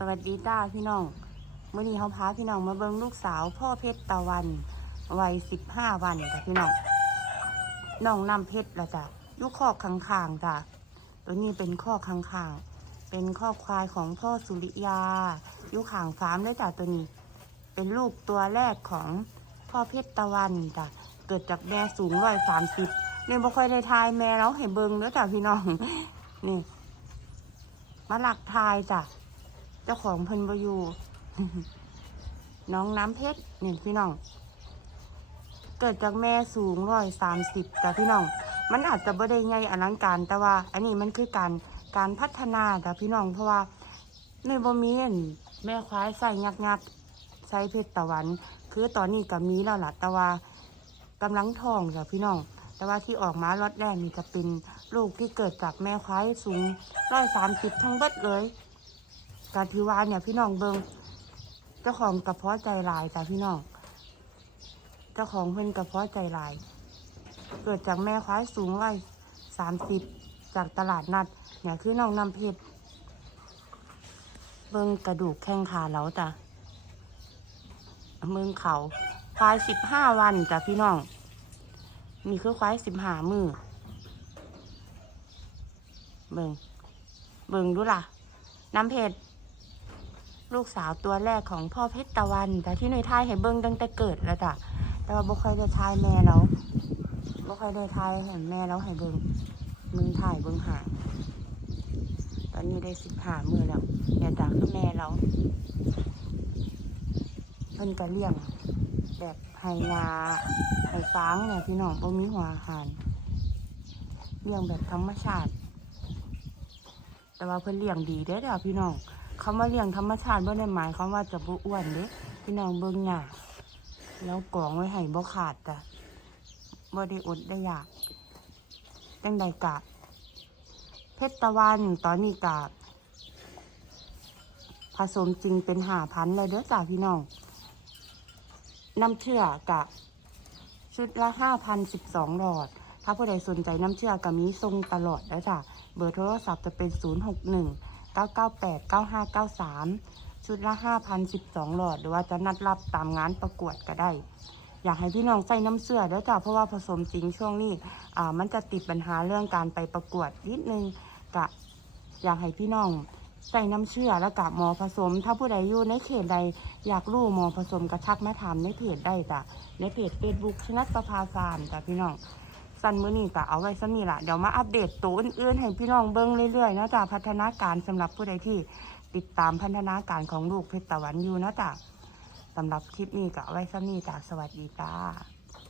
สวัสดีจ้าพี่น้องเมื่อนี้เขาพาพี่น้องมาเบิ่งลูกสาวพ่อเพชรตะวันวัยสิบห้าวันจ้ะพี่น้องน้องนำเพชรละจ้ะยุคข้อข้างๆจ้ะตัวนี้เป็นข้อข้างๆเป็นข้อควายของพ่อสุริยาอยุข่างฟาร์มด้วยจ้ะตัวนี้ เป็นลูกตัวแรกของพ่อเพชรตะวันจ้ะเกิดจากแม่สูงร้อยสามสิบเนี่ยบ่ค่อยได้ทายแม่แล้วให้เบิ่งเด้อจ้ะพี่น้องนี่มาหลักทายจ้ะ จ้าของเพิ่นบอยู่น้องน้ำเพชรเนี่ยพี่น้อง เกิดจากแม่สูงร้อยสามสิบจ้ะพี่น้อง มันอาจจะบ่ได้ใหญ่อลังการ แต่ว่า อันนี้มันคือการการพัฒนาจ้ะพี่น้องเพราะว่าในบ่มีนแม่ควายใส่ยักยักใส่เพชรตะวัน คือตอนนี้ก็มีแล้วล่ะแต่ว่ากำลังทองจ้ะพี่น้อง แต่ว่าที่ออกมาล็อตแรกนี่จะเป็นลูกที่เกิดจากแม่ควายสูงร้อยสามสิบทั้งเบิดเลย การถือว่าเนี่ยพี่น้องเบิงเจ้าของกระเพาะใจลายจ้ะพี่น้อง เจ้าของเพิ่นกระเพาะใจลาย เกิดจากแม่ควายสูงร้อยสามสิบจากตลาดนัด เนี่ยคือน้องนำเพชรเบิงกระดูกแข้งขาแล้วจ้ะเมืองเขาควายสิบห้าวันจ้ะพี่น้องนี่คือควายสิบห้ามือเบิงเบิงดูล่ะ น้ำเพชร ลูกสาวตัวแรกของพ่อเพชรตะวันแต่ที่หน่วยทายให้เบิ้งตั้งแต่เกิดแล้วจ้ะแต่ว่าบ่ค่อยได้ทายแม่แล้วบ่ค่อยได้ทายเห็นแม่แล้วให้เบิ้งมึงถ่ายเบิ้งหาตอนนี้ได้สิบหามือแล้วเนี่ยจ้ะคือแม่แล้วเพิ่นก็เลี้ยงแบบไฮนาไฮฟางเนี่ยพี่น้องบ่มีหัวอาหารเลี้ยงแบบธรรมชาติ แต่ว่าเพิ่นเลี้ยงดีเด้อเด้อพี่น้อง คำว่าเลี้ยงธรรมชาติบ่ได้หมายความว่าจะบ่อ้วนเด้พี่น้องเบิ่งหน้าแล้วกองไว้ให้บ่ขาดจ้ะบ่ได้อดได้อยากจังใดกะเพชรตะวันตอนนี้กะผสมจริงเป็นหาพันเลยเด้อจ้ะพี่น้องน้ำเชื่อกะ ชุดละห้าพันสิบสองหลอด ถ้าผู้ใดสนใจน้ำเชื่อกับมีทรงตลอดแล้วจ้ะเบอร์โทรศัพท์จะเป็น0 6 1 9 9 8 9 5 9989593 ชุดละ 5,012 หลอด หรือว่าจะนัดรับตามงานประกวดก็ได้ อยากให้พี่น้องใส่น้ำเสื้อแล้วจ้ะเพราะว่าผสมจริงช่วงนี้อ่ามันจะติดปัญหาเรื่องการไปประกวดนิดนึงกะอยากให้พี่น้องใส่น้ำเชื่อแล้วกับหมอผสม ถ้าผู้ใดอยู่ในเขตใดอยากรู้หมอผสมกระทักมาถามในเพจได้จ้ะในเพจเฟซบุ๊กชนัดประภาฟาร์มจ้ะพี่น้อง สันมือนี่ก็เอาไว้สนี่ละเดี๋ยวมาอัปเดตตัวอื่นๆให้พี่น้องเบิ้งเรื่อยๆนะจ๊ะพัฒนาการสำหรับผู้ใดที่ติดตามพัฒนาการของลูกเพชรตะวันอยู่นะจ๊ะสำหรับคลิปนี้ก็เอาไว้สนี่จ้ะสวัสดีจ้า